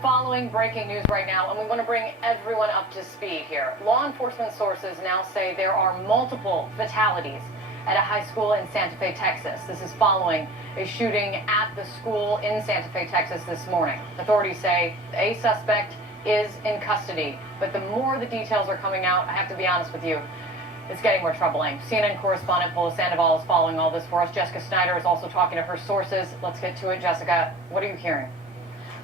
Following breaking news right now, and we want to bring everyone up to speed here. Law enforcement sources now say there are multiple fatalities at a high school in Santa Fe, Texas. This is following a shooting at the school in Santa Fe, Texas this morning. Authorities say a suspect is in custody, but the more the details are coming out, I have to be honest with you, it's getting more troubling. CNN correspondent Paula Sandoval is following all this for us. Jessica Snyder is also talking to her sources. Let's get to it. Jessica, what are you hearing?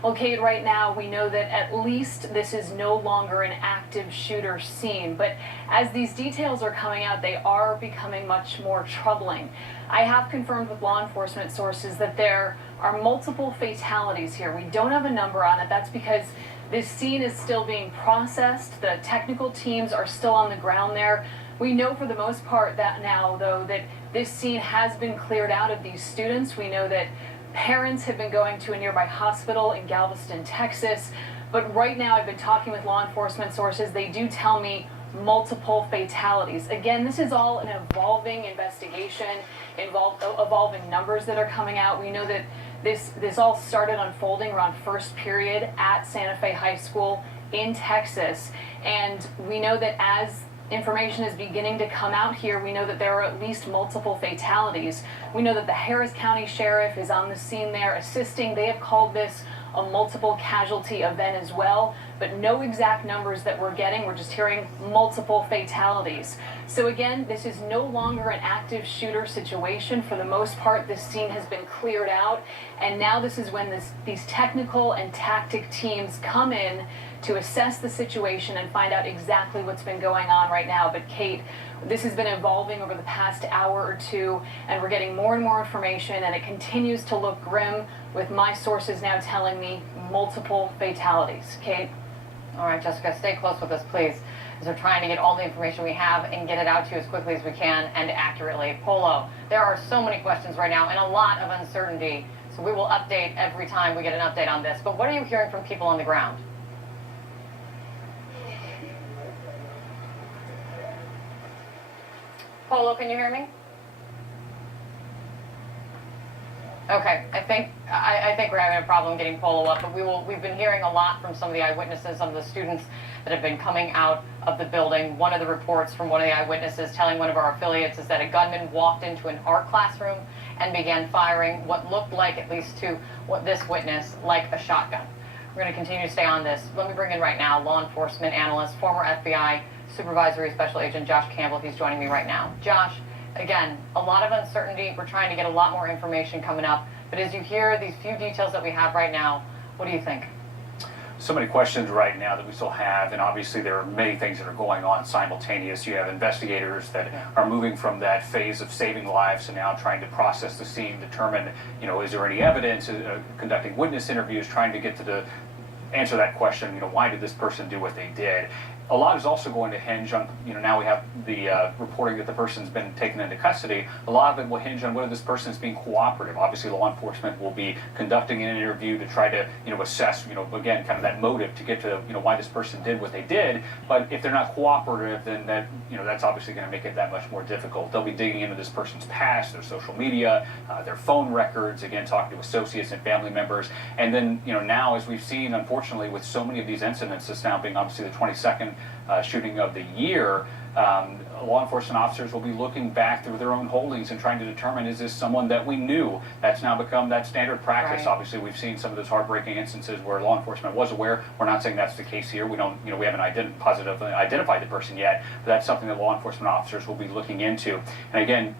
Well, Kate, right now we know that at least this is no longer an active shooter scene, but as these details are coming out, they are becoming much more troubling. I have confirmed with law enforcement sources that there are multiple fatalities here. We don't have a number on it. That's because this scene is still being processed. The technical teams are still on the ground there. We know for the most part that now, though, that this scene has been cleared out of these students. We know that parents have been going to a nearby hospital in Galveston, Texas. But right now I've been talking with law enforcement sources. They do tell me multiple fatalities. Again, this is all an evolving investigation, evolving numbers that are coming out. We know that this all started unfolding around first period at Santa Fe High School in Texas. And we know that as information is beginning to come out here, we know that there are at least multiple fatalities. We know that the Harris County Sheriff is on the scene there assisting. They have called this a multiple casualty event as well, but no exact numbers that we're getting. We're just hearing multiple fatalities. So again, this is no longer an active shooter situation. For the most part, this scene has been cleared out, and now this is when these technical and tactic teams come in to assess the situation and find out exactly what's been going on right now. But Kate, this has been evolving over the past hour or two, and we're getting more and more information, and it continues to look grim, with my sources now telling me multiple fatalities. Kate? All right, Jessica, stay close with us, please, as we're trying to get all the information we have and get it out to you as quickly as we can and accurately. Polo, there are so many questions right now and a lot of uncertainty, so we will update every time we get an update on this. But what are you hearing from people on the ground? Polo, can you hear me? Okay, I think we're having a problem getting Polo up, but we've been hearing a lot from some of the eyewitnesses, some of the students that have been coming out of the building. One of the reports from one of the eyewitnesses telling one of our affiliates is that a gunman walked into an art classroom and began firing what looked like, at least to this witness, like a shotgun. We're going to continue to stay on this. Let me bring in right now law enforcement analyst, former FBI Supervisory Special Agent Josh Campbell. He's joining me right now. Josh, again, a lot of uncertainty. We're trying to get a lot more information coming up. But as you hear these few details that we have right now, what do you think? So many questions right now that we still have, and obviously there are many things that are going on simultaneous. You have investigators that are moving from that phase of saving lives to now trying to process the scene, determine, is there any evidence, conducting witness interviews, trying to get to answer that question, why did this person do what they did? A lot is also going to hinge on, now we have the reporting that the person's been taken into custody. A lot of it will hinge on whether this person is being cooperative. Obviously, law enforcement will be conducting an interview to try to, assess, again, kind of that motive to get to, why this person did what they did. But if they're not cooperative, then that, that's obviously going to make it that much more difficult. They'll be digging into this person's past, their social media, their phone records, again, talking to associates and family members. And then, now, as we've seen, unfortunately, with so many of these incidents, this now being obviously the 22nd shooting of the year, law enforcement officers will be looking back through their own holdings and trying to determine, is this someone that we knew? That's now become that standard practice. Right. Obviously, we've seen some of those heartbreaking instances where law enforcement was aware. We're not saying that's the case here. We don't, we haven't positively identified the person yet, but that's something that law enforcement officers will be looking into. And again,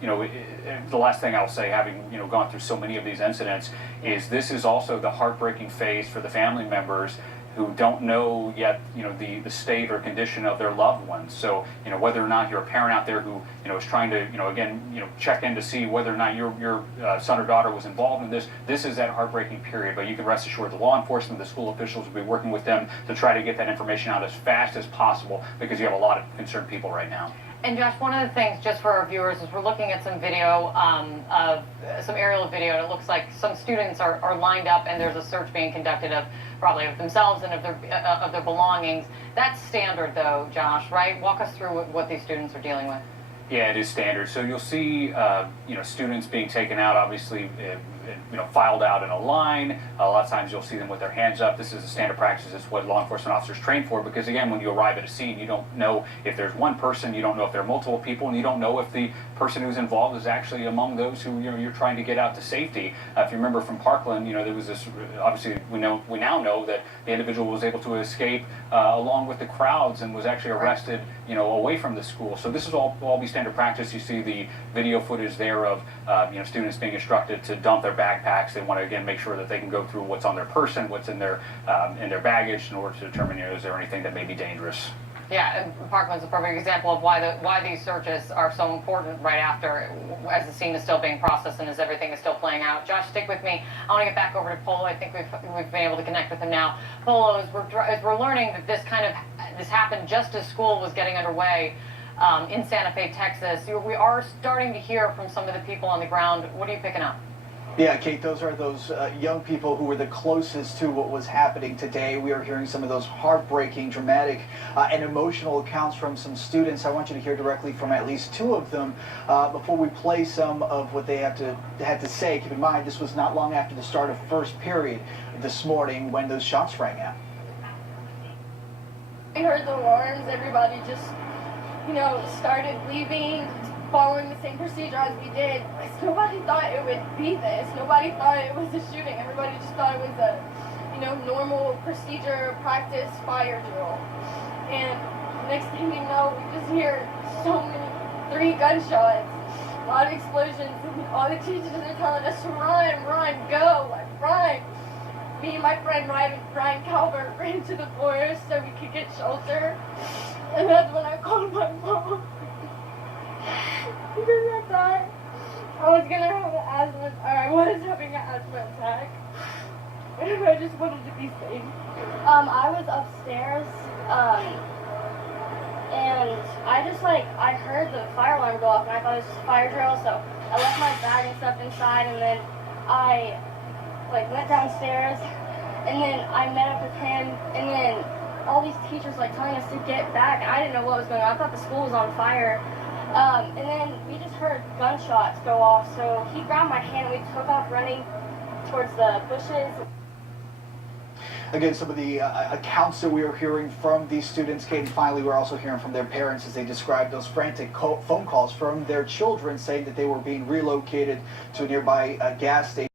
the last thing I'll say, having, gone through so many of these incidents, is this is also the heartbreaking phase for the family members who don't know yet, the state or condition of their loved ones. So, whether or not you're a parent out there who, is trying to, again, check in to see whether or not your son or daughter was involved in this is that heartbreaking period. But you can rest assured the law enforcement, the school officials will be working with them to try to get that information out as fast as possible, because you have a lot of concerned people right now. And Josh, one of the things, just for our viewers, is we're looking at some video of some aerial video, and it looks like some students are lined up, and there's a search being conducted of probably of themselves and of their belongings. That's standard, though, Josh, right? Walk us through what these students are dealing with. Yeah, it is standard. So you'll see, students being taken out, obviously, filed out in a line. A lot of times you'll see them with their hands up. This is a standard practice. It's what law enforcement officers train for, because again, when you arrive at a scene, you don't know if there's one person, you don't know if there are multiple people, and you don't know if the person who's involved is actually among those who you're trying to get out to safety. If you remember from Parkland, there was this. Obviously, we now know that the individual was able to escape along with the crowds and was actually arrested, away from the school. So this is all be standard practice. You see the video footage there of students being instructed to dump their backpacks. They want to again make sure that they can go through what's on their person, what's in their baggage, in order to determine is there anything that may be dangerous. Yeah, and Parkland's a perfect example of why these searches are so important right after, as the scene is still being processed and as everything is still playing out. Josh, stick with me. I want to get back over to Polo. I think we've been able to connect with him now. Polo, as we're learning that this happened just as school was getting underway in Santa Fe, Texas. We are starting to hear from some of the people on the ground. What are you picking up? Yeah, Kate, those are those young people who were the closest to what was happening today. We are hearing some of those heartbreaking, dramatic, and emotional accounts from some students. I want you to hear directly from at least two of them before we play some of what they had to say. Keep in mind, this was not long after the start of first period this morning when those shots rang out. We heard the alarms. Everybody just, started leaving, following the same procedure as we did. Nobody thought it would be this. Nobody thought it was a shooting. Everybody just thought it was a, normal procedure, practice, fire drill. And next thing you know, we just hear three gunshots, a lot of explosions, and all the teachers are telling us to run, go, run. Me and my friend Ryan Calvert ran to the forest so we could get shelter. And that's when I called my mom. Because I thought I was gonna have an asthma, or I was having an asthma attack. And I just wanted to be safe. I was upstairs, and I heard the fire alarm go off, and I thought it was just a fire drill, so I left my bag and stuff inside, and then I went downstairs, and then I met up with him, and then all these teachers telling us to get back, and I didn't know what was going on. I thought the school was on fire. And then we just heard gunshots go off, so he grabbed my hand and we took off running towards the bushes. Again, some of the accounts that we are hearing from these students, Kate, and finally we're also hearing from their parents as they describe those frantic phone calls from their children saying that they were being relocated to a nearby gas station.